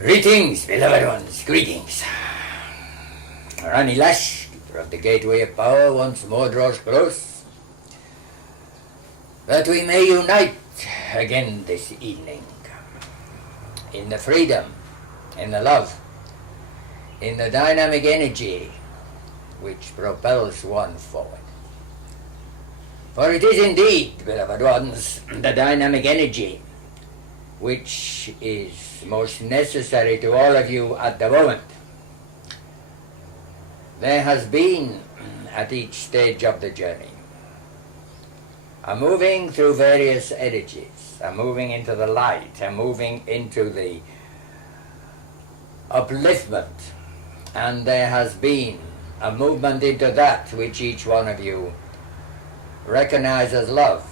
Greetings, beloved ones, greetings. Rani Lash, keeper of the gateway of power, once more draws close, that we may unite again this evening in the freedom, in the love, in the dynamic energy which propels one forward. For it is indeed, beloved ones, the dynamic energy which is most necessary to all of you at the moment. There has been, at each stage of the journey, a moving through various energies, a moving into the light, a moving into the upliftment, and there has been a movement into that which each one of you recognizes love,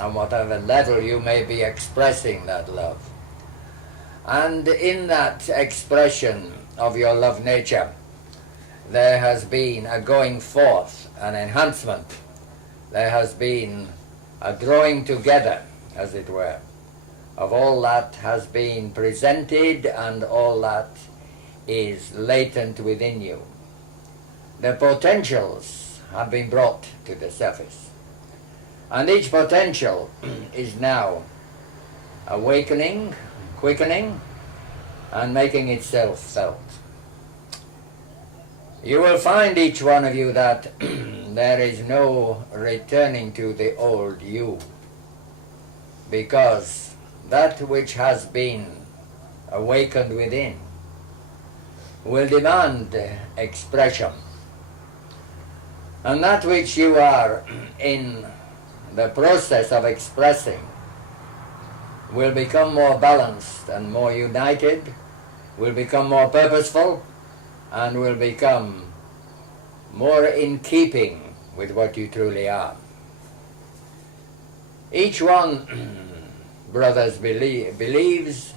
on whatever level you may be expressing that love. And in that expression of your love nature, there has been a going forth, an enhancement. There has been a drawing together, as it were, of all that has been presented and all that is latent within you. The potentials have been brought to the surface. And each potential is now awakening, quickening, and making itself felt. You will find, each one of you, that there is no returning to the old you, because that which has been awakened within will demand expression. And that which you are in the process of expressing will become more balanced and more united, will become more purposeful, and will become more in keeping with what you truly are. Each one, brothers, believes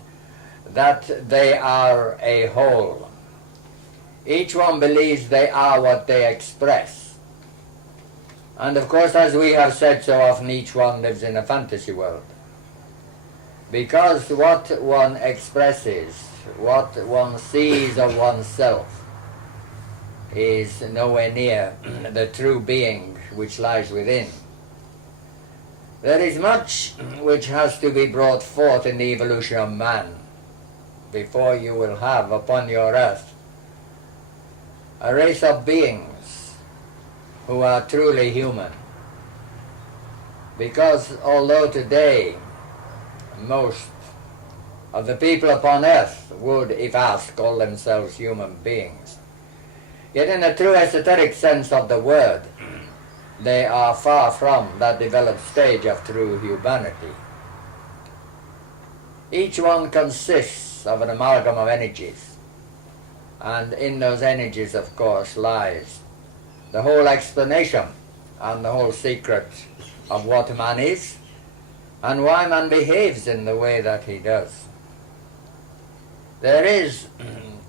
that they are a whole. Each one believes they are what they express. And of course, as we have said so often, each one lives in a fantasy world. Because what one expresses, what one sees of oneself, is nowhere near the true being which lies within. There is much which has to be brought forth in the evolution of man before you will have upon your earth a race of beings who are truly human. Because although today most of the people upon earth would, if asked, call themselves human beings, yet in the true esoteric sense of the word, they are far from that developed stage of true humanity. Each one consists of an amalgam of energies, and in those energies, of course, lies the whole explanation and the whole secret of what man is and why man behaves in the way that he does. There is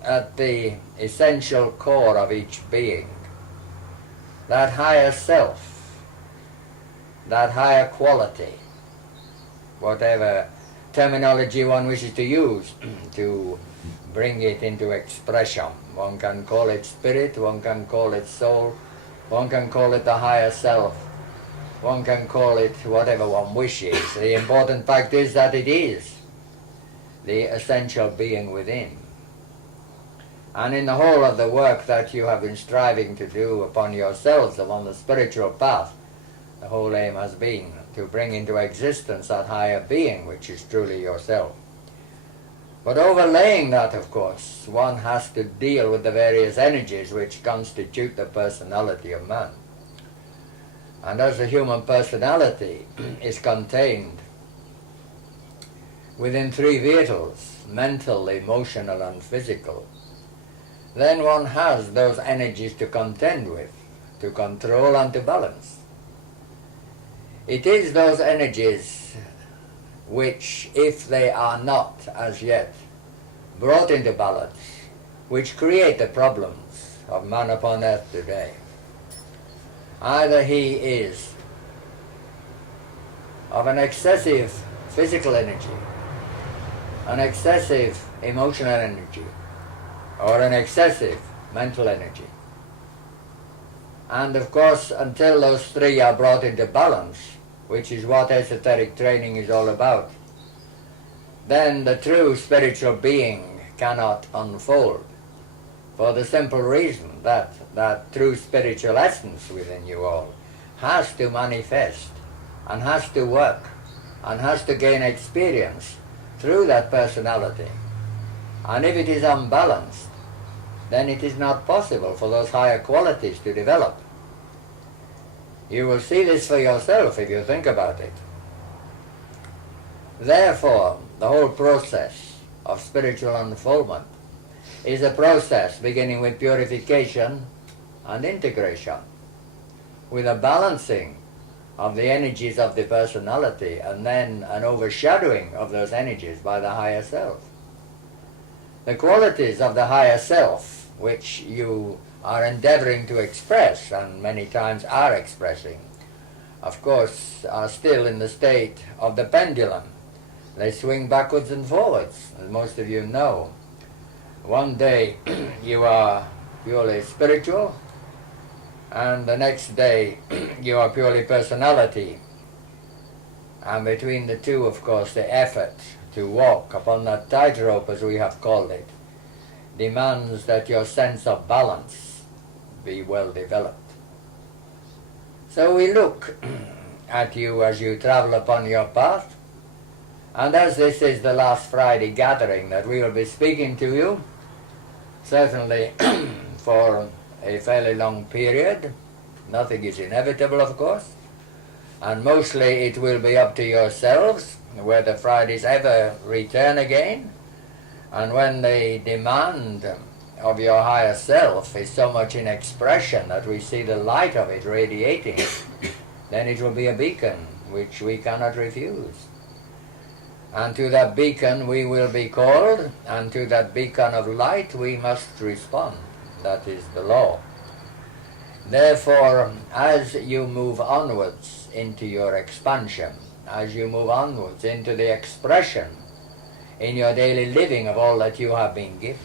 at the essential core of each being that higher self, that higher quality, whatever terminology one wishes to use to bring it into expression. One can call it spirit, one can call it soul, one can call it the higher self, one can call it whatever one wishes. The important fact is that it is the essential being within. And in the whole of the work that you have been striving to do upon yourselves upon the spiritual path, the whole aim has been to bring into existence that higher being which is truly yourself. But overlaying that, of course, one has to deal with the various energies which constitute the personality of man. And as the human personality is contained within three vitals, mental, emotional, and physical, then one has those energies to contend with, to control and to balance. It is those energies which, if they are not as yet brought into balance, which create the problems of man upon earth today. Either he is of an excessive physical energy, an excessive emotional energy or an excessive mental energy. And of course, until those three are brought into balance, which is what esoteric training is all about, then the true spiritual being cannot unfold, for the simple reason that that true spiritual essence within you all has to manifest and has to work and has to gain experience through that personality. And if it is unbalanced, then it is not possible for those higher qualities to develop. You will see this for yourself if you think about it. Therefore, the whole process of spiritual unfoldment is a process beginning with purification and integration, with a balancing of the energies of the personality and then an overshadowing of those energies by the higher self. The qualities of the higher self, which you are endeavoring to express, and many times are expressing, of course, are still in the state of the pendulum. They swing backwards and forwards, as most of you know. One day you are purely spiritual, and the next day you are purely personality. And between the two, of course, the effort to walk upon that tightrope, as we have called it, demands that your sense of balance be well developed. So we look at you as you travel upon your path, and as this is the last Friday gathering that we will be speaking to you, certainly for a fairly long period, nothing is inevitable, of course, and mostly it will be up to yourselves whether Fridays ever return again, and when the demand of your higher self is so much in expression that we see the light of it radiating, then it will be a beacon which we cannot refuse. And to that beacon we will be called, and to that beacon of light we must respond. That is the law. Therefore, as you move onwards into your expansion, as you move onwards into the expression in your daily living of all that you have been given,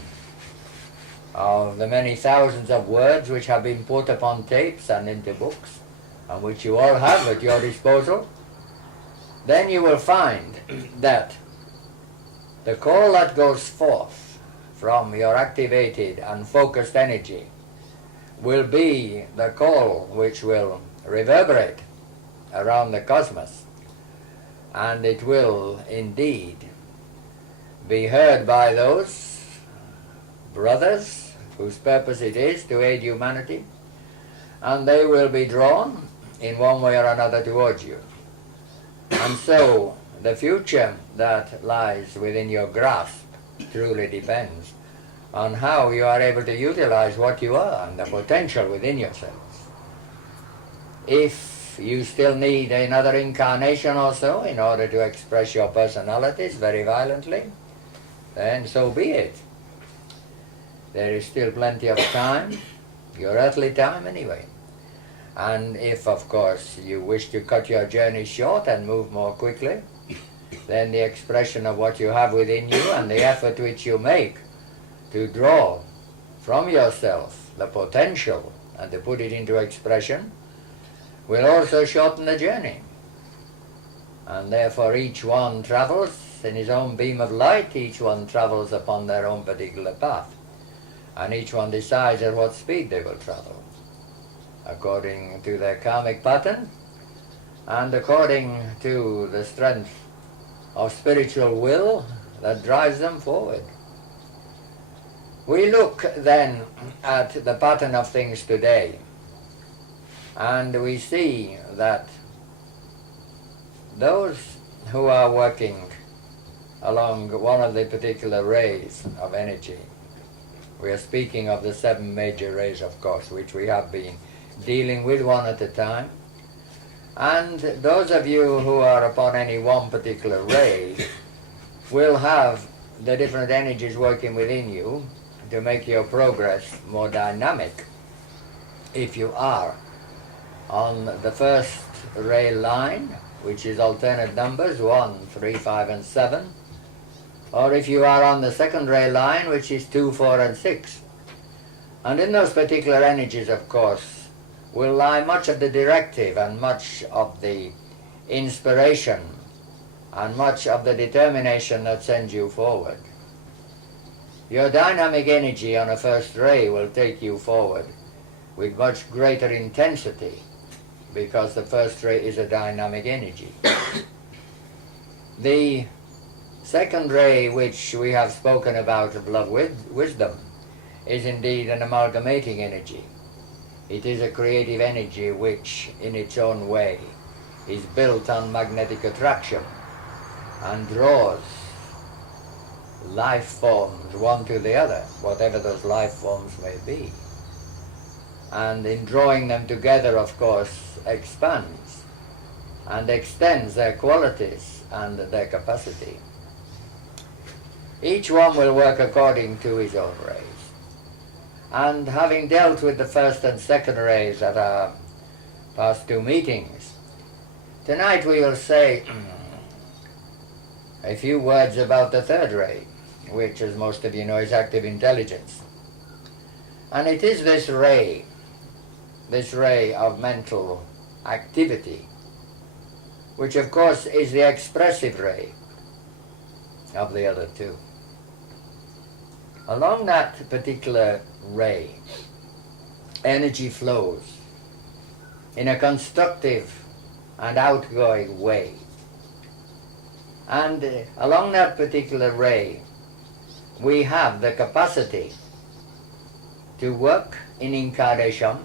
of the many thousands of words which have been put upon tapes and into books, and which you all have at your disposal, then you will find that the call that goes forth from your activated and focused energy will be the call which will reverberate around the cosmos, and it will indeed be heard by those brothers whose purpose it is to aid humanity, and they will be drawn in one way or another towards you. And so the future that lies within your grasp truly depends on how you are able to utilize what you are and the potential within yourselves. If you still need another incarnation or so in order to express your personalities very violently, then so be it. There is still plenty of time, your earthly time anyway. And if, of course, you wish to cut your journey short and move more quickly, then the expression of what you have within you and the effort which you make to draw from yourself the potential and to put it into expression will also shorten the journey. And therefore each one travels in his own beam of light, each one travels upon their own particular path, and each one decides at what speed they will travel, according to their karmic pattern and according to the strength of spiritual will that drives them forward. We look then at the pattern of things today, and we see that those who are working along one of the particular rays of energy, we are speaking of the 7 major rays, of course, which we have been dealing with one at a time. And those of you who are upon any one particular ray will have the different energies working within you to make your progress more dynamic. If you are on the first ray line, which is alternate numbers 1, 3, 5 and 7, or if you are on the second ray line, which is 2, 4, and 6. And in those particular energies, of course, will lie much of the directive and much of the inspiration and much of the determination that sends you forward. Your dynamic energy on a first ray will take you forward with much greater intensity, because the first ray is a dynamic energy. The second ray, which we have spoken about of love wisdom, is indeed an amalgamating energy. It is a creative energy which, in its own way, is built on magnetic attraction and draws life forms one to the other, whatever those life forms may be. And in drawing them together, of course, expands and extends their qualities and their capacity. Each one will work according to his own rays. And having dealt with the first and second rays at our past two meetings, tonight we will say a few words about the third ray, which, as most of you know, is active intelligence. And it is this ray of mental activity, which of course is the expressive ray of the other two. Along that particular ray, energy flows in a constructive and outgoing way. And along that particular ray, we have the capacity to work in incarnation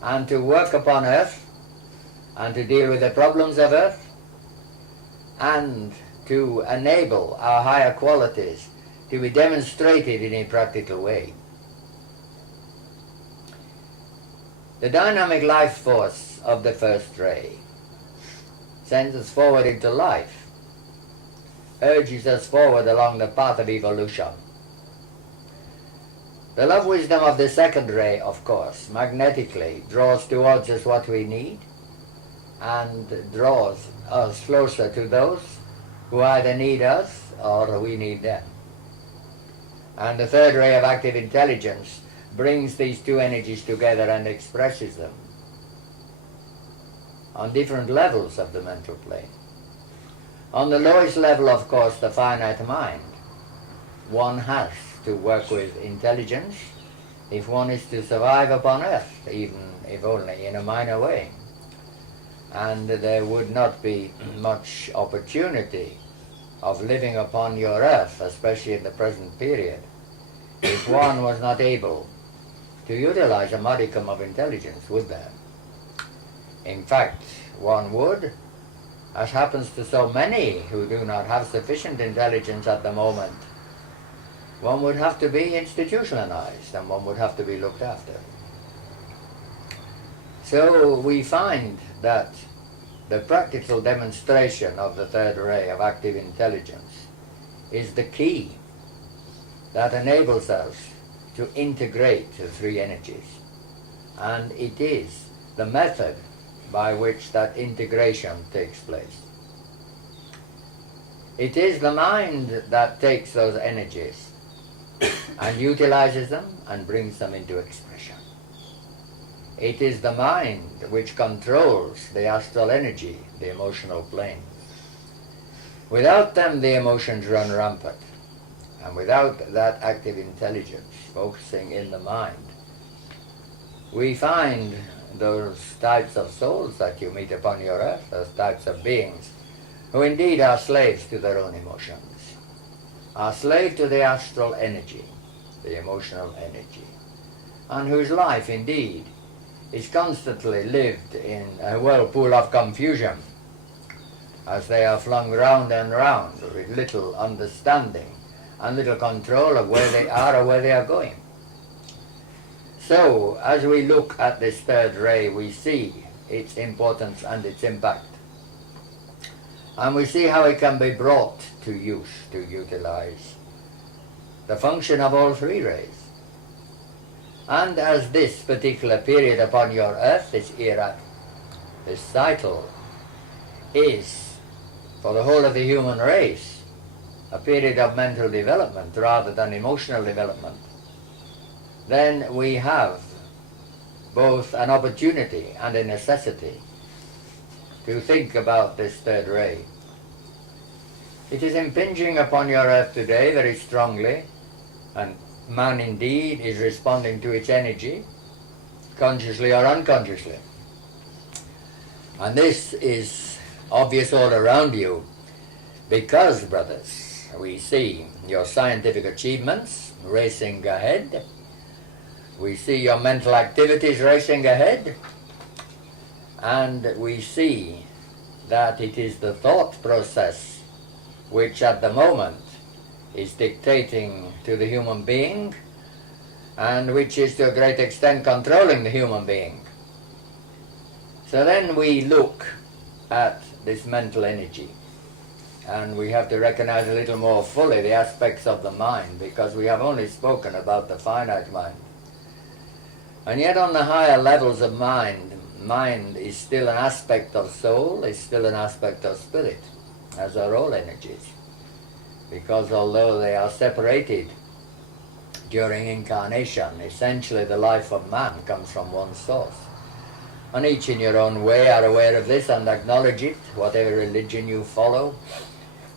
and to work upon earth and to deal with the problems of earth and to enable our higher qualities to be demonstrated in a practical way. The dynamic life force of the first ray sends us forward into life, urges us forward along the path of evolution. The love wisdom of the second ray, of course, magnetically draws towards us what we need and draws us closer to those who either need us or we need them. And the third ray of active intelligence brings these two energies together and expresses them on different levels of the mental plane. On the lowest level, of course, the finite mind, one has to work with intelligence if one is to survive upon earth, even if only in a minor way. And there would not be much opportunity of living upon your earth, especially in the present period, if one was not able to utilize a modicum of intelligence, would there? In fact, one would, as happens to so many who do not have sufficient intelligence at the moment, one would have to be institutionalized and one would have to be looked after. So we find that the practical demonstration of the third ray of active intelligence is the key that enables us to integrate the three energies. And it is the method by which that integration takes place. It is the mind that takes those energies and utilizes them and brings them into expression. It is the mind which controls the astral energy, the emotional plane. Without them, the emotions run rampant. And without that active intelligence focusing in the mind, we find those types of souls that you meet upon your earth, those types of beings, who indeed are slaves to their own emotions, are slaves to the astral energy, the emotional energy, and whose life indeed is constantly lived in a whirlpool of confusion, as they are flung round and round with little understanding and little control of where they are or where they are going. So, as we look at this third ray, we see its importance and its impact. And we see how it can be brought to use, to utilize the function of all three rays. And as this particular period upon your earth, this era, this cycle, is for the whole of the human race a period of mental development rather than emotional development, then we have both an opportunity and a necessity to think about this third ray. It is impinging upon your earth today very strongly, and man indeed is responding to its energy, consciously or unconsciously. And this is obvious all around you because, brothers, we see your scientific achievements racing ahead. We see your mental activities racing ahead. And we see that it is the thought process which at the moment is dictating to the human being and which is to a great extent controlling the human being. So then we look at this mental energy, and we have to recognize a little more fully the aspects of the mind, because we have only spoken about the finite mind. And yet on the higher levels of mind is still an aspect of soul, is still an aspect of spirit, as are all energies. Because although they are separated during incarnation, essentially the life of man comes from one source. And each in your own way are aware of this and acknowledge it. Whatever religion you follow,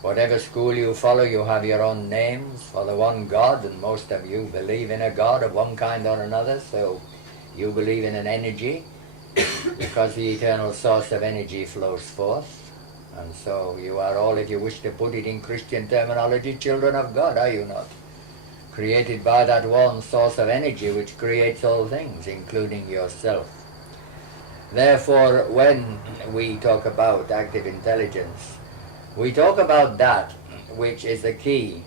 whatever school you follow, you have your own names for the one God, and most of you believe in a God of one kind or another, so you believe in an energy because the eternal source of energy flows forth. And so you are all, if you wish to put it in Christian terminology, children of God, are you not? Created by that one source of energy which creates all things, including yourself. Therefore, when we talk about active intelligence, we talk about that which is the key.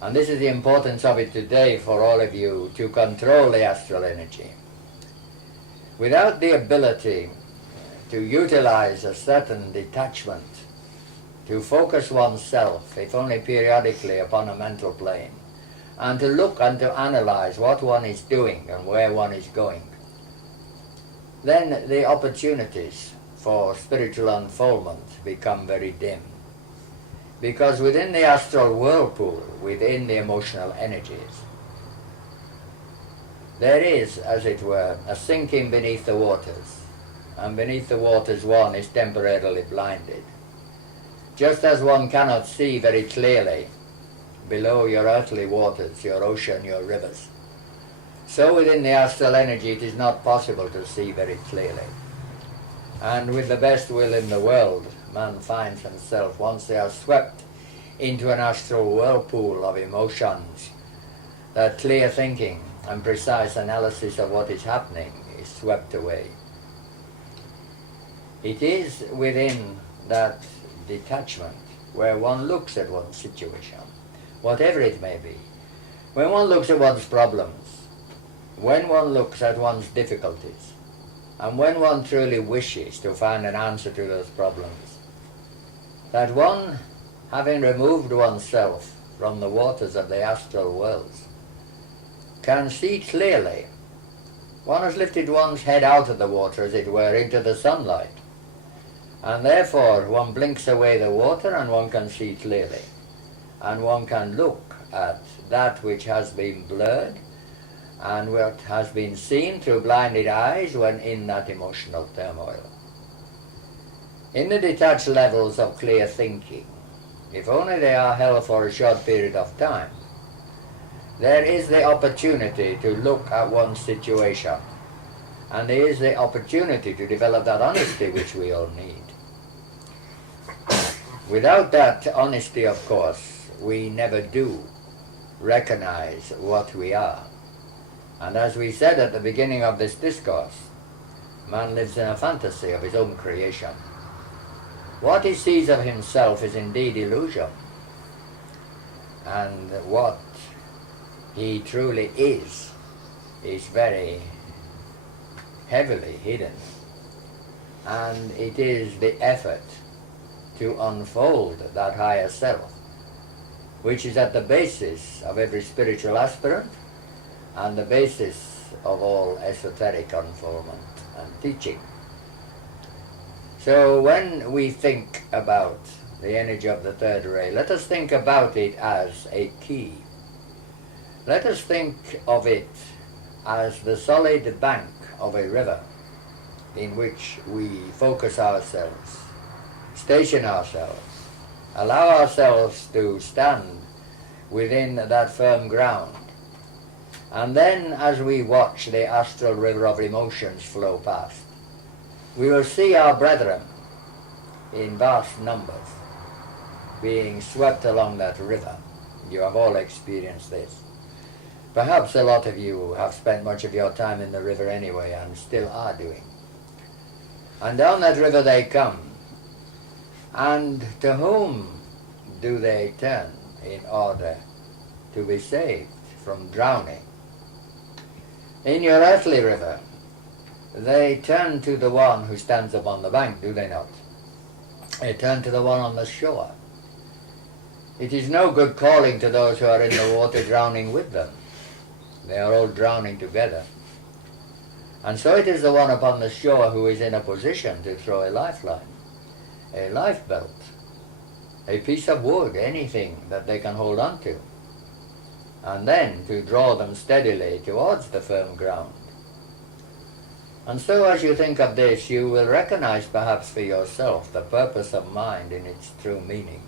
And this is the importance of it today for all of you, to control the astral energy. Without the ability to utilize a certain detachment, to focus oneself, if only periodically, upon a mental plane, and to look and to analyze what one is doing and where one is going, then the opportunities for spiritual unfoldment become very dim. Because within the astral whirlpool, within the emotional energies, there is, as it were, a sinking beneath the waters. And beneath the waters one is temporarily blinded. Just as one cannot see very clearly below your earthly waters, your ocean, your rivers, so within the astral energy it is not possible to see very clearly. And with the best will in the world, man finds himself, once they are swept into an astral whirlpool of emotions, that clear thinking and precise analysis of what is happening is swept away. It is within that detachment where one looks at one's situation, whatever it may be. When one looks at one's problems, when one looks at one's difficulties, and when one truly wishes to find an answer to those problems, that one, having removed oneself from the waters of the astral worlds, can see clearly. One has lifted one's head out of the water, as it were, into the sunlight. And therefore one blinks away the water and one can see clearly. And one can look at that which has been blurred and what has been seen through blinded eyes when in that emotional turmoil. In the detached levels of clear thinking, if only they are held for a short period of time, there is the opportunity to look at one's situation, and there is the opportunity to develop that honesty which we all need. Without that honesty, of course, we never do recognize what we are. And as we said at the beginning of this discourse, man lives in a fantasy of his own creation. What he sees of himself is indeed illusion, and what he truly is very heavily hidden. And it is the effort to unfold that higher self which is at the basis of every spiritual aspirant and the basis of all esoteric unfoldment and teaching. So when we think about the energy of the third ray, let us think about it as a key. Let us think of it as the solid bank of a river in which we focus ourselves, station ourselves, allow ourselves to stand within that firm ground. And then as we watch the astral river of emotions flow past, we will see our brethren in vast numbers being swept along that river. You have all experienced this. Perhaps a lot of you have spent much of your time in the river anyway and still are doing. And down that river they come. And to whom do they turn in order to be saved from drowning? In your earthly river, they turn to the one who stands upon the bank, do they not? They turn to the one on the shore. It is no good calling to those who are in the water drowning with them. They are all drowning together. And so it is the one upon the shore who is in a position to throw a lifeline, a lifebelt, a piece of wood, anything that they can hold on to, and then to draw them steadily towards the firm ground. And so as you think of this, you will recognize perhaps for yourself the purpose of mind in its true meaning.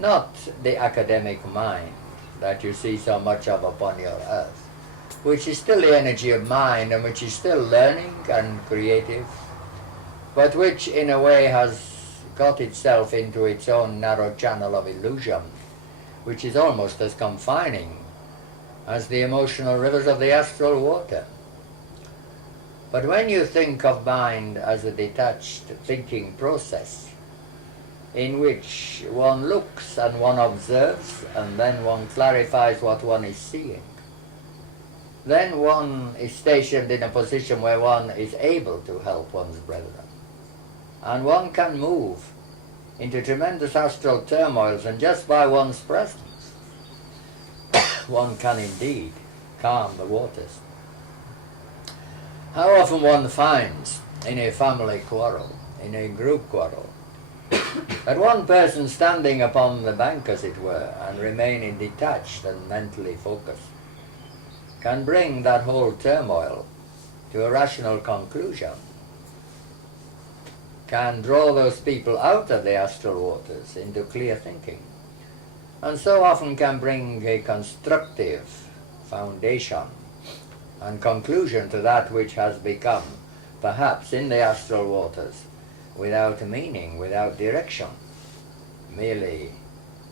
Not the academic mind that you see so much of upon your earth, which is still the energy of mind and which is still learning and creative, but which in a way has got itself into its own narrow channel of illusion, which is almost as confining as the emotional rivers of the astral water. But when you think of mind as a detached thinking process, in which one looks and one observes and then one clarifies what one is seeing, then one is stationed in a position where one is able to help one's brethren. And one can move into tremendous astral turmoils, and just by one's presence, one can indeed calm the waters. How often one finds in a family quarrel, in a group quarrel, that one person standing upon the bank, as it were, and remaining detached and mentally focused, can bring that whole turmoil to a rational conclusion, can draw those people out of the astral waters into clear thinking, and so often can bring a constructive foundation and conclusion to that which has become, perhaps in the astral waters, without meaning, without direction, merely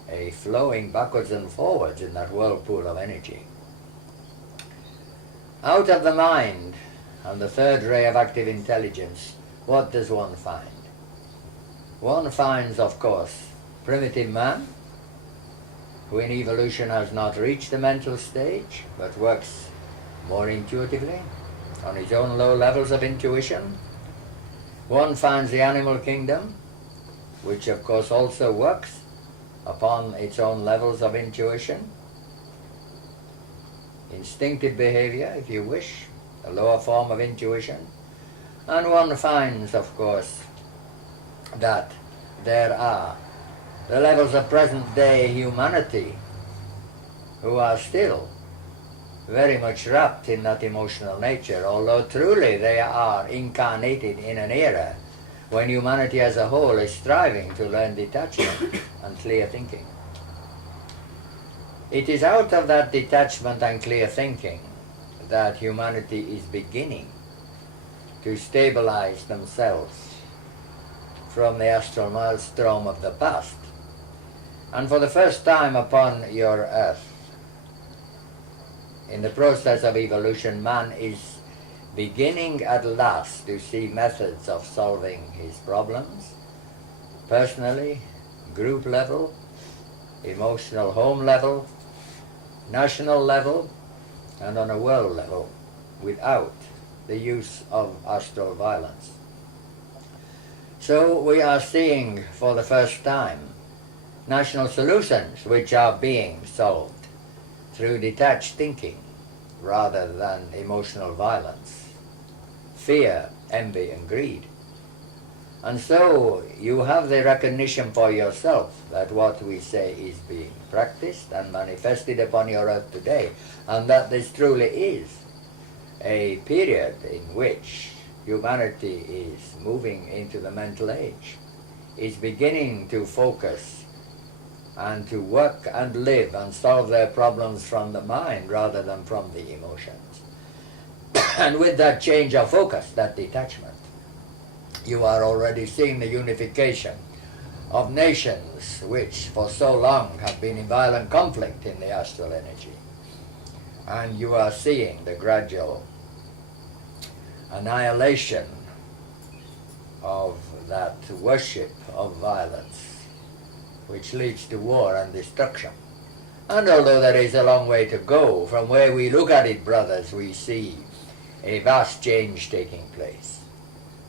a flowing backwards and forwards in that whirlpool of energy. Out of the mind and the third ray of active intelligence, what does one find? One finds, of course, primitive man, who in evolution has not reached the mental stage, but works more intuitively, on his own low levels of intuition. One finds the animal kingdom, which of course also works upon its own levels of intuition, instinctive behavior, if you wish, a lower form of intuition. And one finds, of course, that there are the levels of present-day humanity who are still very much wrapped in that emotional nature, although truly they are incarnated in an era when humanity as a whole is striving to learn detachment and clear thinking. It is out of that detachment and clear thinking that humanity is beginning to stabilize themselves from the astral maelstrom of the past. And for the first time upon your earth, in the process of evolution, man is beginning at last to see methods of solving his problems, personally, group level, emotional home level, national level, and on a world level, without the use of astral violence. So we are seeing for the first time national solutions which are being solved through detached thinking rather than emotional violence, fear, envy and greed. And so you have the recognition for yourself that what we say is being practiced and manifested upon your earth today, and that this truly is a period in which humanity is moving into the mental age, is beginning to focus and to work and live and solve their problems from the mind rather than from the emotions. And with that change of focus, that detachment, you are already seeing the unification of nations which for so long have been in violent conflict in the astral energy. And you are seeing the gradual annihilation of that worship of violence which leads to war and destruction. And although there is a long way to go, from where we look at it, brothers, we see a vast change taking place.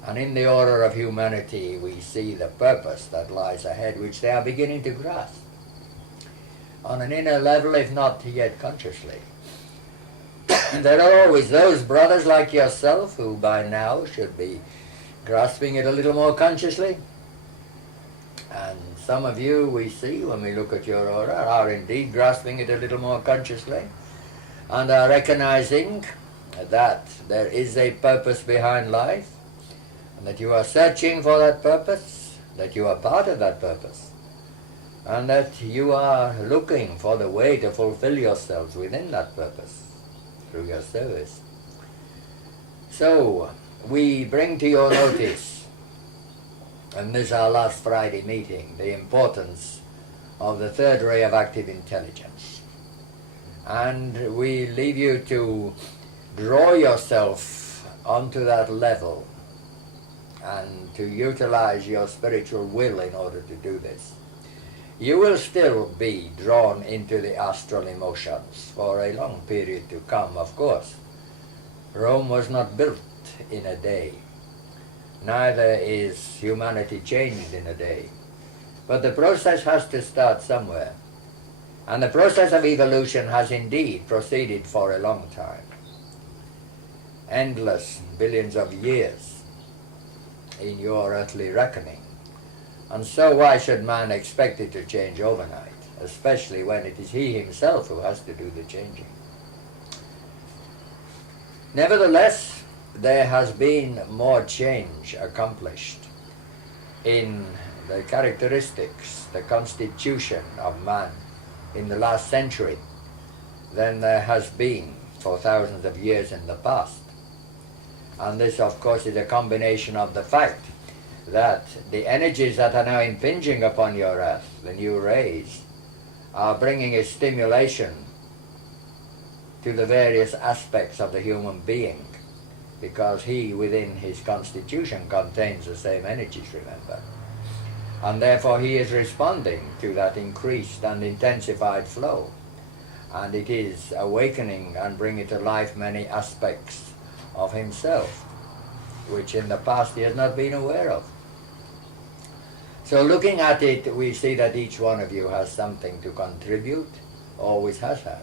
And in the order of humanity, we see the purpose that lies ahead, which they are beginning to grasp on an inner level, if not yet consciously. There are always those brothers like yourself who by now should be grasping it a little more consciously. And some of you, we see when we look at your aura, are indeed grasping it a little more consciously and are recognizing that there is a purpose behind life, and that you are searching for that purpose, that you are part of that purpose, and that you are looking for the way to fulfill yourselves within that purpose through your service. So we bring to your notice, and this is our last Friday meeting, the importance of the third ray of active intelligence. And we leave you to draw yourself onto that level and to utilize your spiritual will in order to do this. You will still be drawn into the astral emotions for a long period to come, of course. Rome was not built in a day. Neither is humanity changed in a day. But the process has to start somewhere. And the process of evolution has indeed proceeded for a long time. Endless billions of years in your earthly reckoning. And so why should man expect it to change overnight, especially when it is he himself who has to do the changing? Nevertheless, there has been more change accomplished in the characteristics, the constitution of man in the last century than there has been for thousands of years in the past. And this, of course, is a combination of the fact that the energies that are now impinging upon your earth, the new rays, are bringing a stimulation to the various aspects of the human being, because he within his constitution contains the same energies, remember. And therefore he is responding to that increased and intensified flow. And it is awakening and bringing to life many aspects of himself, which in the past he has not been aware of. So looking at it, we see that each one of you has something to contribute, always has had.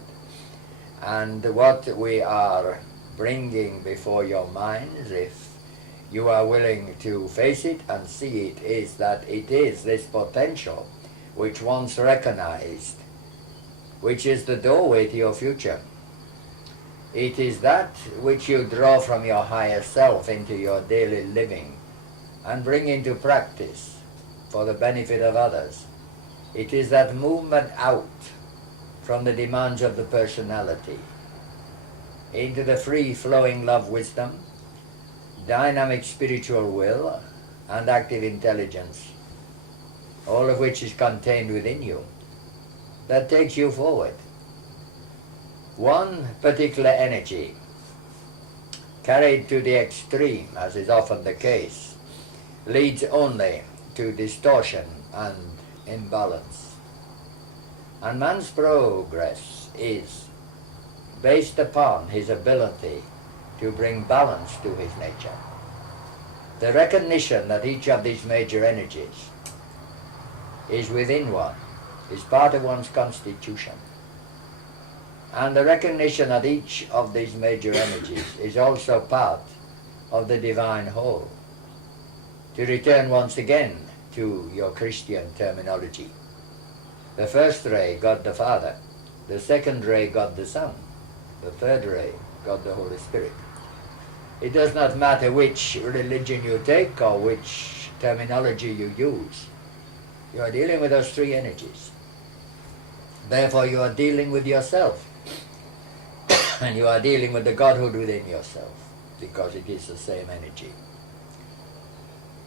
And what we are bringing before your minds, if you are willing to face it and see it, is that it is this potential which once recognized, which is the doorway to your future. It is that which you draw from your higher self into your daily living and bring into practice for the benefit of others. It is that movement out from the demands of the personality into the free-flowing love wisdom, dynamic spiritual will, and active intelligence, all of which is contained within you, that takes you forward. One particular energy, carried to the extreme, as is often the case, leads only to distortion and imbalance. And man's progress is based upon his ability to bring balance to his nature. The recognition that each of these major energies is within one, is part of one's constitution. And the recognition that each of these major energies is also part of the divine whole. to return once again to your Christian terminology. The first ray, God the Father. The second ray, God the Son. The third ray, God the Holy Spirit. It does not matter which religion you take or which terminology you use. You are dealing with those three energies. Therefore you are dealing with yourself. And you are dealing with the Godhood within yourself, because it is the same energy.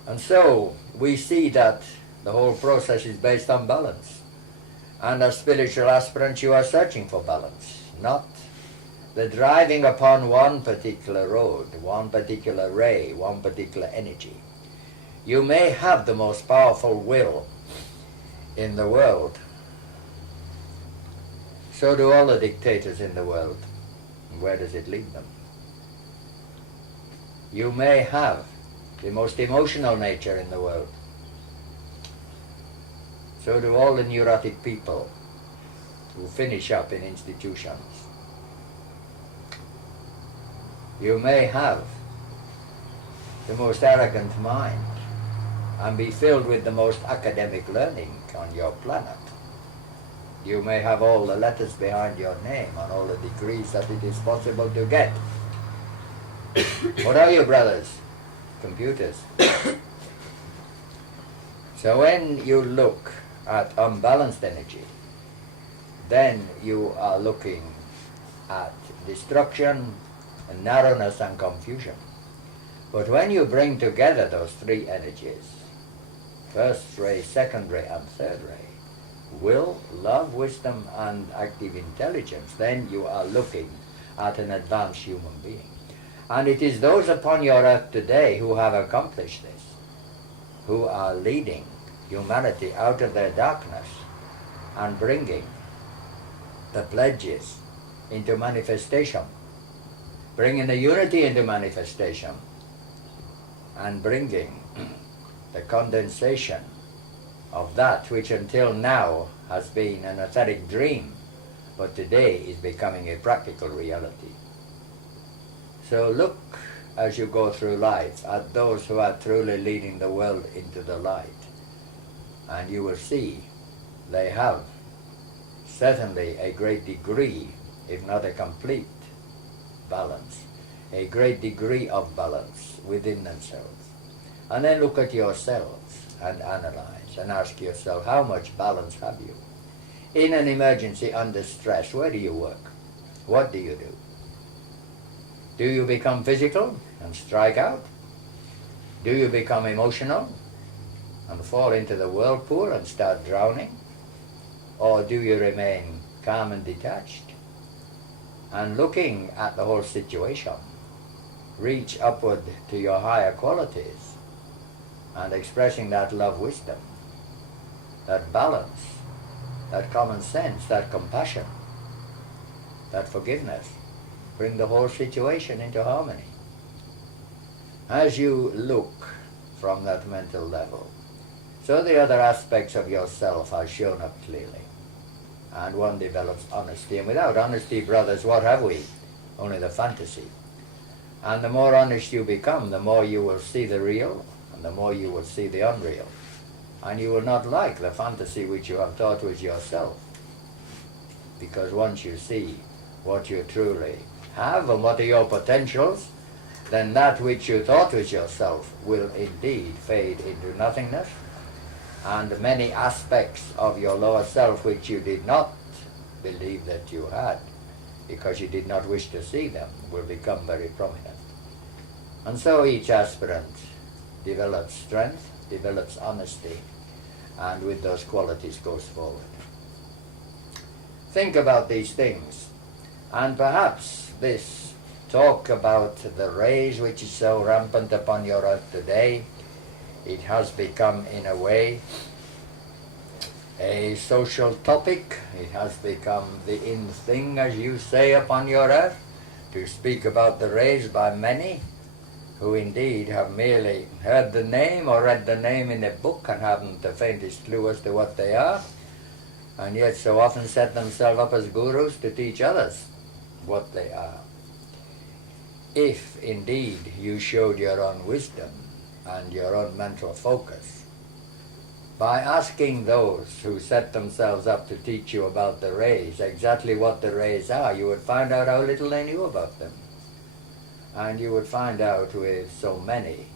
And so we see that the whole process is based on balance. And as spiritual aspirants you are searching for balance, not the driving upon one particular road, one particular ray, one particular energy. You may have the most powerful will in the world. So do all the dictators in the world. Where does it lead them? You may have the most emotional nature in the world. So do all the neurotic people who finish up in institutions. You may have the most arrogant mind and be filled with the most academic learning on your planet. You may have all the letters behind your name and all the degrees that it is possible to get. What are you, brothers? Computers. So when you look at unbalanced energy, then you are looking at destruction, and narrowness and confusion. But when you bring together those three energies, first ray, second ray, and third ray, will, love, wisdom, and active intelligence, then you are looking at an advanced human being. And it is those upon your earth today who have accomplished this, who are leading humanity out of their darkness and bringing the pledges into manifestation, bringing the unity into manifestation, and bringing the condensation of that which until now has been an etheric dream, but today is becoming a practical reality. So look as you go through life at those who are truly leading the world into the light, and you will see they have certainly a great degree, if not a complete balance, a great degree of balance within themselves. And then look at yourselves and analyze and ask yourself, how much balance have you? In an emergency under stress, where do you work? What do you do? Do you become physical and strike out? Do you become emotional and fall into the whirlpool and start drowning? Or do you remain calm and detached? And looking at the whole situation, reach upward to your higher qualities and expressing that love, wisdom, that balance, that common sense, that compassion, that forgiveness. Bring the whole situation into harmony. As you look from that mental level, so the other aspects of yourself are shown up clearly. And one develops honesty. And without honesty, brothers, what have we? Only the fantasy. And the more honest you become, the more you will see the real, and the more you will see the unreal. And you will not like the fantasy which you have thought was yourself. Because once you see what you truly have and what are your potentials, then that which you thought was yourself will indeed fade into nothingness. And many aspects of your lower self which you did not believe that you had, because you did not wish to see them, will become very prominent. And so each aspirant develops strength, develops honesty, and with those qualities goes forward. Think about these things, and perhaps this talk about the rays which is so rampant upon your earth today, it has become in a way a social topic. It has become the in thing, as you say, upon your earth, to speak about the rays by many who indeed have merely heard the name or read the name in a book and haven't the faintest clue as to what they are, and yet so often set themselves up as gurus to teach others what they are. If indeed you showed your own wisdom and your own mental focus. By asking those who set themselves up to teach you about the rays exactly what the rays are, you would find out how little they knew about them. And you would find out with so many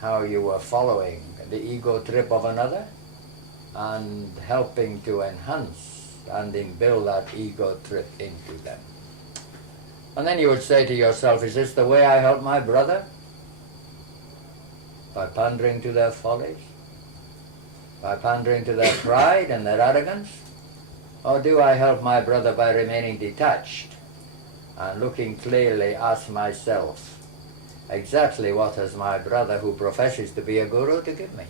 how you were following the ego trip of another and helping to enhance and imbill that ego trip into them. And then you would say to yourself, is this the way I help my brother? By pandering to their follies? By pandering to their pride and their arrogance? Or do I help my brother by remaining detached and looking clearly at myself? Exactly what has my brother who professes to be a guru to give me?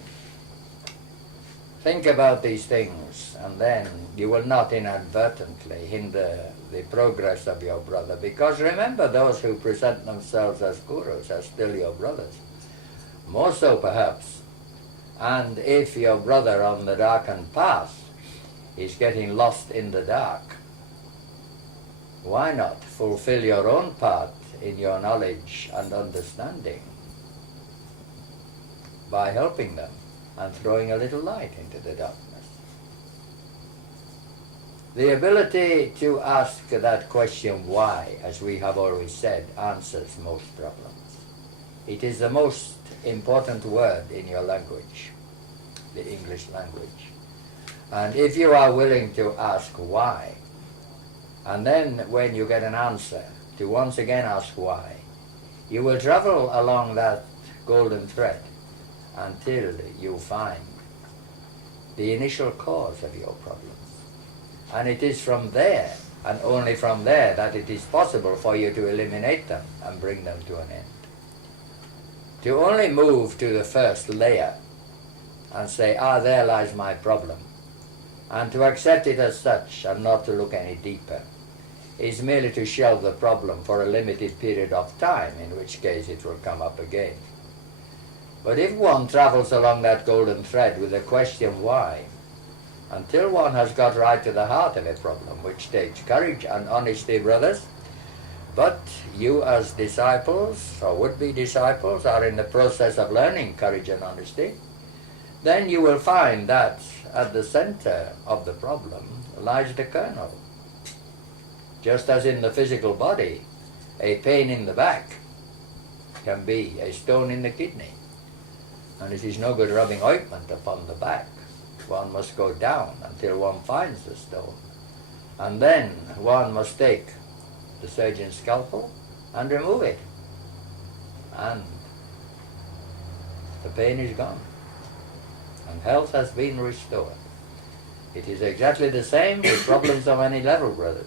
Think about these things, and then you will not inadvertently hinder the progress of your brother, because remember, those who present themselves as gurus are still your brothers. More so perhaps. And if your brother on the darkened path is getting lost in the dark, why not fulfill your own part in your knowledge and understanding by helping them and throwing a little light into the darkness? The ability to ask that question why, as we have always said, answers most problems. It is the most important word in your language, the English language. And if you are willing to ask why, and then when you get an answer, to once again ask why, you will travel along that golden thread until you find the initial cause of your problems. And it is from there, and only from there, that it is possible for you to eliminate them and bring them to an end. To only move to the first layer and say, there lies my problem, and to accept it as such and not to look any deeper, is merely to shelve the problem for a limited period of time, in which case it will come up again. But if one travels along that golden thread with the question why, until one has got right to the heart of a problem, which takes courage and honesty, brothers, but you as disciples, or would-be disciples, are in the process of learning courage and honesty, then you will find that at the center of the problem lies the kernel. Just as in the physical body, a pain in the back can be a stone in the kidney. And it is no good rubbing ointment upon the back. One must go down until one finds the stone. And then one must take the surgeon's scalpel and remove it. And the pain is gone. And health has been restored. It is exactly the same with problems of any level, brothers.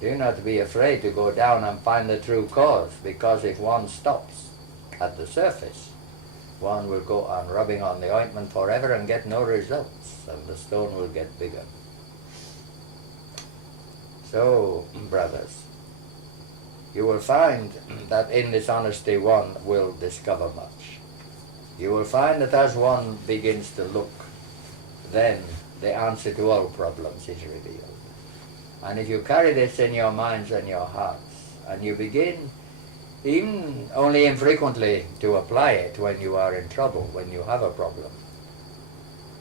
Do not be afraid to go down and find the true cause, because if one stops at the surface, one will go on rubbing on the ointment forever and get no results, and the stone will get bigger. So, brothers, you will find that in this honesty one will discover much. You will find that as one begins to look, then the answer to all problems is revealed. And if you carry this in your minds and your hearts, and you begin even only infrequently to apply it when you are in trouble, when you have a problem,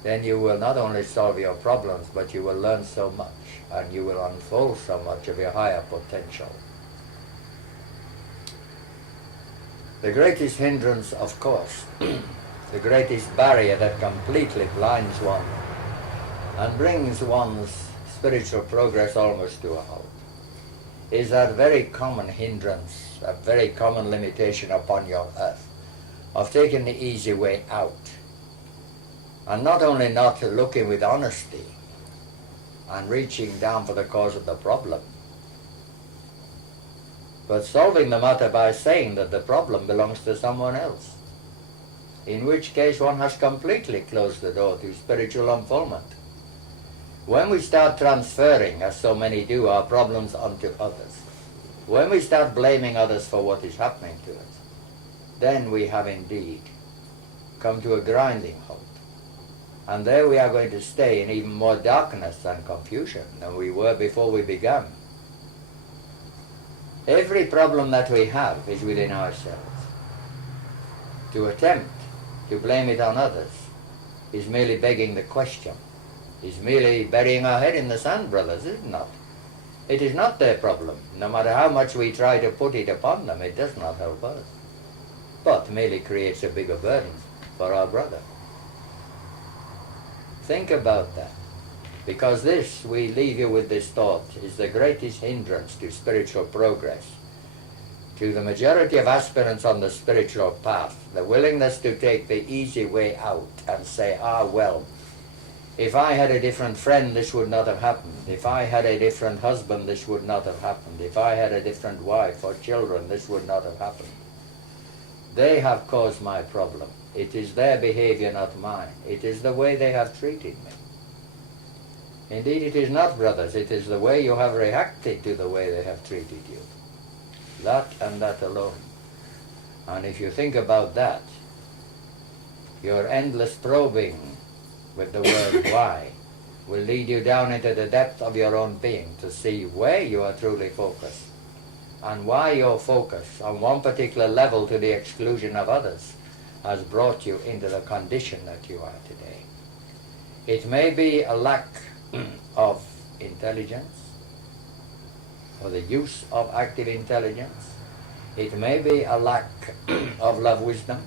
then you will not only solve your problems, but you will learn so much, and you will unfold so much of your higher potential. The greatest hindrance, of course, the greatest barrier that completely blinds one and brings one's spiritual progress almost to a halt, is that very common hindrance, a very common limitation upon your earth, of taking the easy way out, and not only not looking with honesty and reaching down for the cause of the problem, but solving the matter by saying that the problem belongs to someone else, in which case one has completely closed the door to spiritual unfoldment. When we start transferring, as so many do, our problems onto others, when we start blaming others for what is happening to us, then we have indeed come to a grinding halt. And there we are going to stay in even more darkness and confusion than we were before we began. Every problem that we have is within ourselves. To attempt to blame it on others is merely begging the question, is merely burying our head in the sand, brothers, is it not? It is not their problem. No matter how much we try to put it upon them, it does not help us, but merely creates a bigger burden for our brother. Think about that, because this, we leave you with this thought, is the greatest hindrance to spiritual progress. To the majority of aspirants on the spiritual path, the willingness to take the easy way out and say, well, if I had a different friend, this would not have happened. If I had a different husband, this would not have happened. If I had a different wife or children, this would not have happened. They have caused my problem. It is their behavior, not mine. It is the way they have treated me. Indeed, it is not, brothers. It is the way you have reacted to the way they have treated you. That and that alone. And if you think about that, your endless probing with the word why will lead you down into the depth of your own being to see where you are truly focused and why your focus on one particular level to the exclusion of others has brought you into the condition that you are today. It may be a lack of intelligence or the use of active intelligence. It may be a lack of love wisdom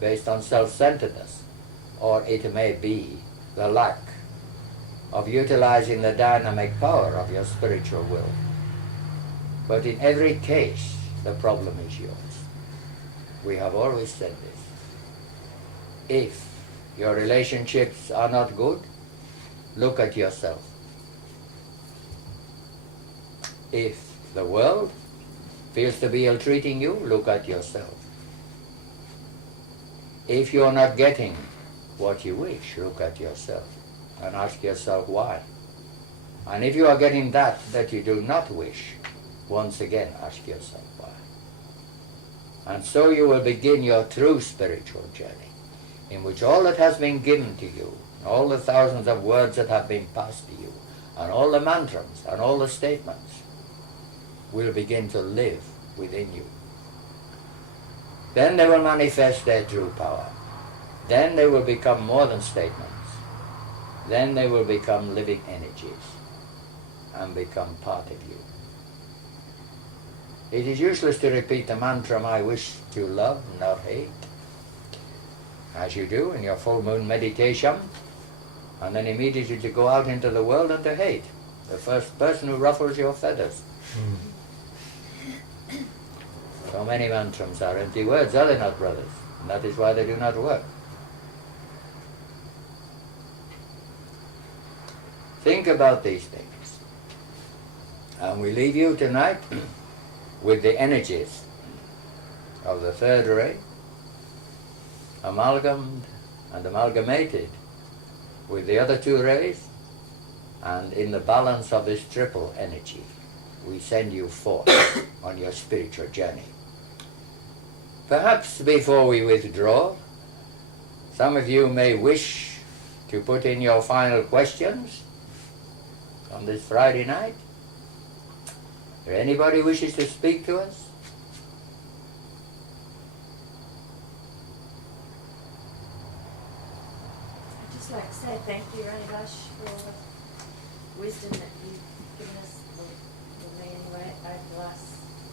based on self-centeredness, or it may be the lack of utilizing the dynamic power of your spiritual will. But in every case, the problem is yours. We have always said this. If your relationships are not good, look at yourself. If the world feels to be ill-treating you, look at yourself. If you're not getting what you wish, look at yourself and ask yourself why. And if you are getting that you do not wish, once again ask yourself why. And so you will begin your true spiritual journey, in which all that has been given to you, all the thousands of words that have been passed to you, and all the mantras and all the statements will begin to live within you. Then they will manifest their true power. Then they will become more than statements. Then they will become living energies and become part of you. It is useless to repeat the mantra, I wish to love, not hate, as you do in your full moon meditation, and then immediately to go out into the world and to hate the first person who ruffles your feathers. So many mantras are empty words, are they not, brothers? And that is why they do not work. Think about these things. And we leave you tonight with the energies of the third ray, amalgamed and amalgamated with the other two rays, and in the balance of this triple energy, we send you forth on your spiritual journey. Perhaps before we withdraw, some of you may wish to put in your final questions on this Friday night. If anybody wishes to speak to us? I'd just like to say thank you, Ranivash, for all the wisdom that you've given us, or me anyway, over the last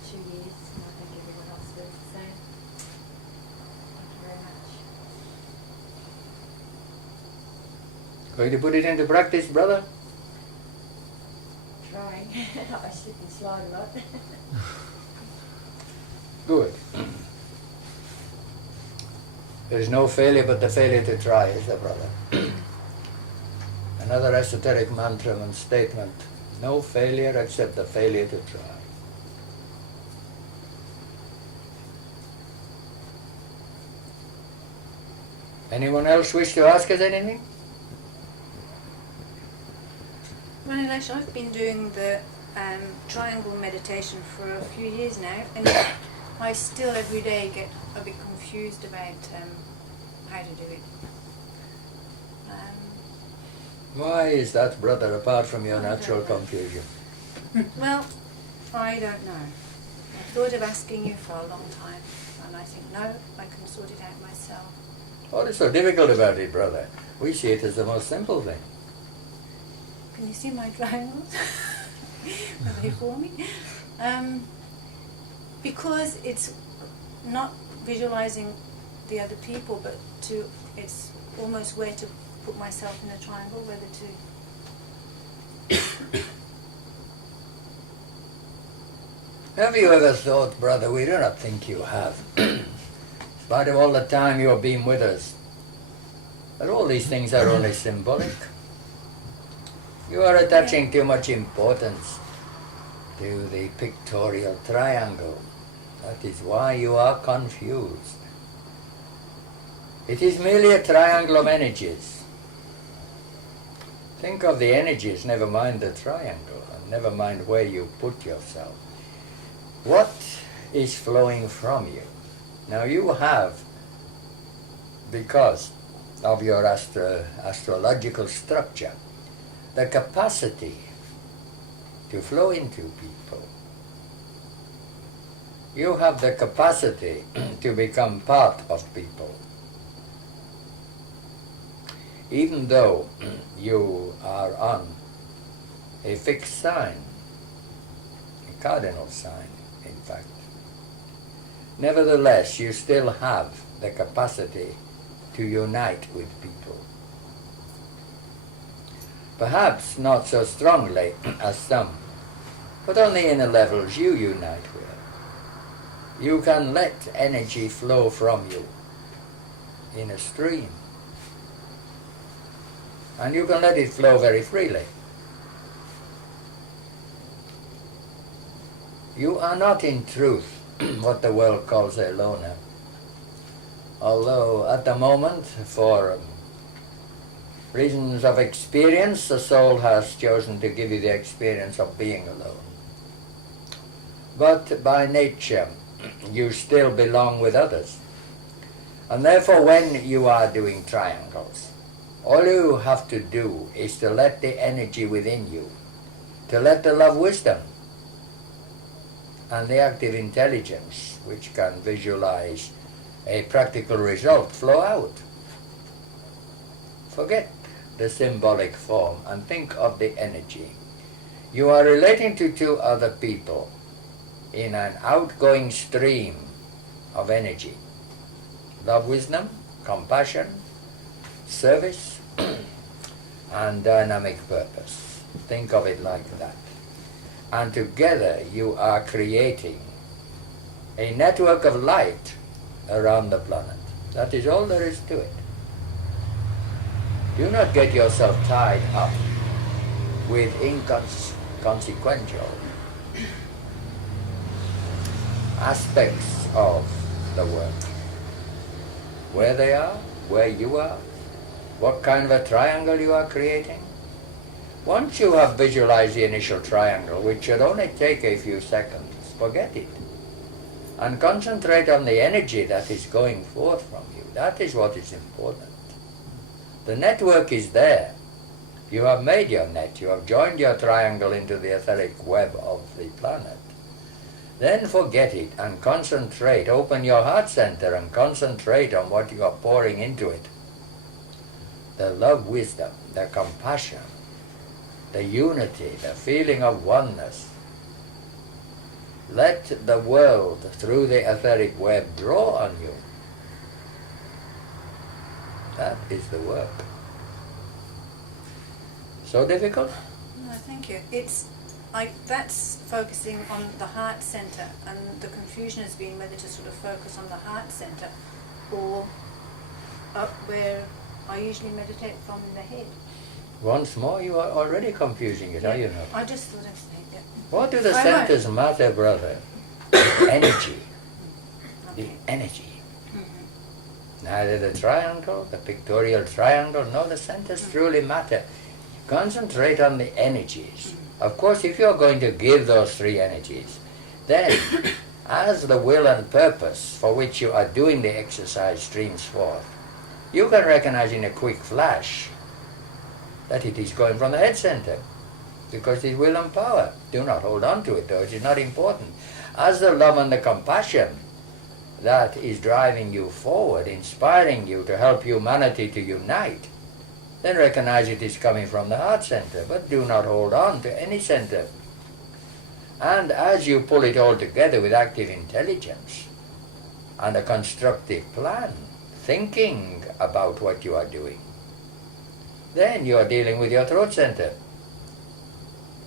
2 years, and I think everyone else feels the same. Thank you very much. Going to put it into practice, brother? Trying. I slip and slide a lot. Good. There's no failure but the failure to try, is there, brother? Another esoteric mantra and statement. No failure except the failure to try. Anyone else wish to ask us anything? Ranivash, I've been doing the triangle meditation for a few years now, and I still every day get a bit confused about how to do it. Why is that, brother, apart from your natural confusion? Well, I don't know. I thought of asking you for a long time. And I think, no, I can sort it out myself. What is so difficult about it, brother? We see it as the most simple thing. Can you see my triangles? Are they forming? Because it's not visualizing the other people, but it's almost where to put myself in a triangle, whether to... Have you ever thought, brother, we do not think you have, in spite of all the time you have been with us, that all these things are only symbolic? You are attaching too much importance to the pictorial triangle. That is why you are confused. It is merely a triangle of energies. Think of the energies, never mind the triangle, and never mind where you put yourself. What is flowing from you? Now you have, because of your astrological structure, the capacity to flow into people. You have the capacity to become part of people. Even though you are on a fixed sign, a cardinal sign, in fact, nevertheless, you still have the capacity to unite with people. Perhaps not so strongly as some, but only in the levels you unite with. You can let energy flow from you in a stream, and you can let it flow very freely. You are not in truth what the world calls a loner, although at the moment, for reasons of experience, the soul has chosen to give you the experience of being alone. But by nature, you still belong with others. And therefore, when you are doing triangles, all you have to do is to let the energy within you, to let the love wisdom and the active intelligence, which can visualize a practical result, flow out. Forget the symbolic form and think of the energy. You are relating to two other people in an outgoing stream of energy. Love, wisdom, compassion, service, and dynamic purpose. Think of it like that. And together you are creating a network of light around the planet. That is all there is to it. Do not get yourself tied up with inconsequential aspects of the work. Where they are, where you are, what kind of a triangle you are creating. Once you have visualized the initial triangle, which should only take a few seconds, forget it. And concentrate on the energy that is going forth from you. That is what is important. The network is there. You have made your net. You have joined your triangle into the etheric web of the planet. Then forget it and concentrate. Open your heart center and concentrate on what you are pouring into it. The love, wisdom, the compassion, the unity, the feeling of oneness. Let the world, through the etheric web, draw on you. That is the work. So difficult? No, thank you. It's like that's focusing on the heart center, and the confusion has been whether to sort of focus on the heart center or up where I usually meditate from in the head. Once more, you are already confusing it, are you not? I just thought I'd say that. What do the I centers matter, brother? Energy. The Okay. energy. Mhm. Neither the triangle, the pictorial triangle, nor the centers truly matter. Concentrate on the energies. Of course, if you're going to give those three energies, then as the will and purpose for which you are doing the exercise streams forth, you can recognize in a quick flash that it is going from the head center, because it is will and power. Do not hold on to it, though. It is not important. As the love and the compassion that is driving you forward, inspiring you to help humanity to unite, then recognize it is coming from the heart center, but do not hold on to any center. And as you pull it all together with active intelligence and a constructive plan, thinking about what you are doing, then you are dealing with your throat center.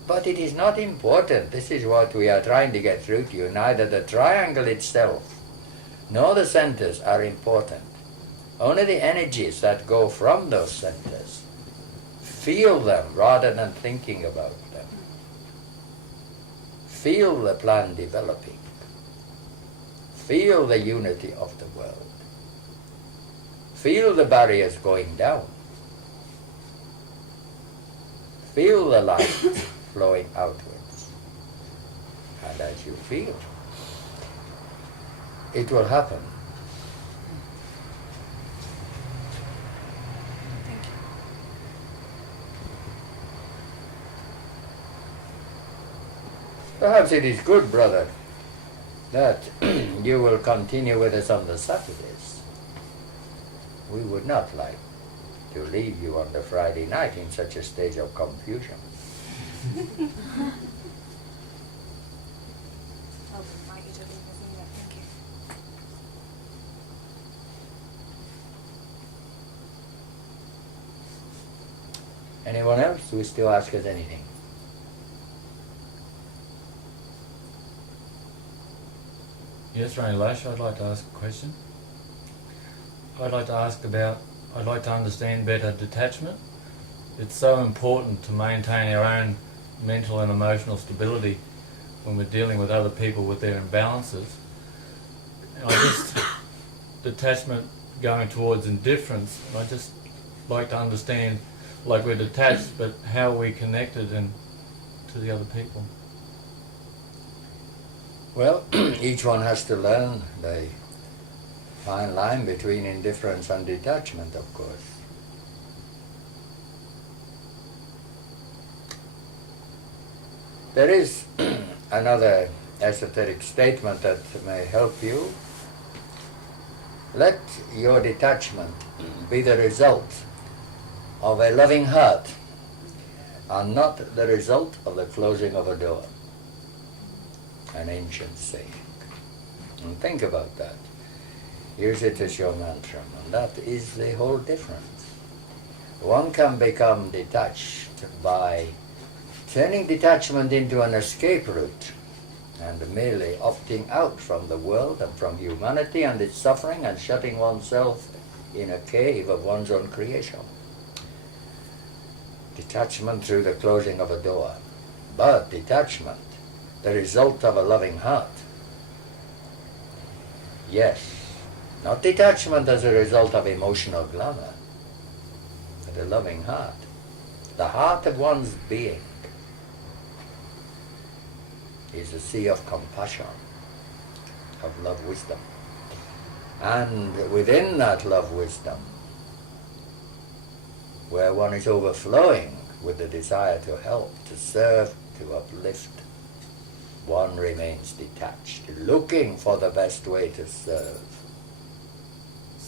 But it is not important. This is what we are trying to get through to you. Neither the triangle itself nor the centers are important. Only the energies that go from those centers. Feel them rather than thinking about them. Feel the plan developing. Feel the unity of the world. Feel the barriers going down. Feel the light flowing outwards. And as you feel, it will happen. Thank you. Perhaps it is good, brother, that you will continue with us on the Saturdays. We would not like to leave you on the Friday night in such a state of confusion. I'll invite you to leave with me then. Thank you. Anyone else who still ask us anything? Yes, Rainy Lash, I'd like to ask a question. I'd like to understand better detachment. It's so important to maintain our own mental and emotional stability when we're dealing with other people with their imbalances. And I just, detachment going towards indifference, I just like to understand, like we're detached, but how are we connected and to the other people? Well, each one has to learn the fine line between indifference and detachment, of course. There is another esoteric statement that may help you. Let your detachment be the result of a loving heart and not the result of the closing of a door. An ancient saying. And think about that. Use it as your mantra, and that is the whole difference. One can become detached by turning detachment into an escape route and merely opting out from the world and from humanity and its suffering and shutting oneself in a cave of one's own creation. Detachment through the closing of a door, but detachment, the result of a loving heart. Yes, not detachment as a result of emotional glamour, but a loving heart. The heart of one's being is a sea of compassion, of love wisdom. And within that love wisdom, where one is overflowing with the desire to help, to serve, to uplift, one remains detached, looking for the best way to serve,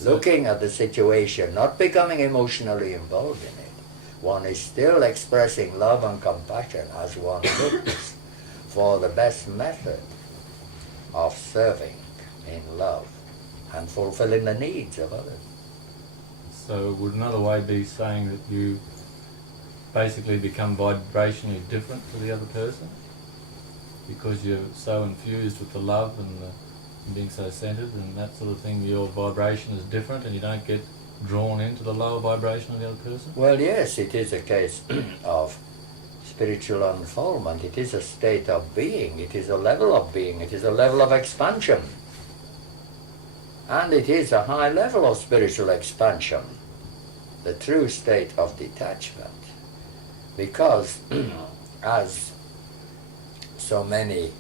looking at the situation, not becoming emotionally involved in it. One is still expressing love and compassion as one looks for the best method of serving in love and fulfilling the needs of others. So would another way be saying that you basically become vibrationally different to the other person? Because you're so infused with the love and being so centered and that sort of thing, your vibration is different and you don't get drawn into the lower vibration of the other person? Well, yes, it is a case of spiritual unfoldment. It is a state of being. It is a level of being. It is a level of expansion. And it is a high level of spiritual expansion, the true state of detachment. Because as so many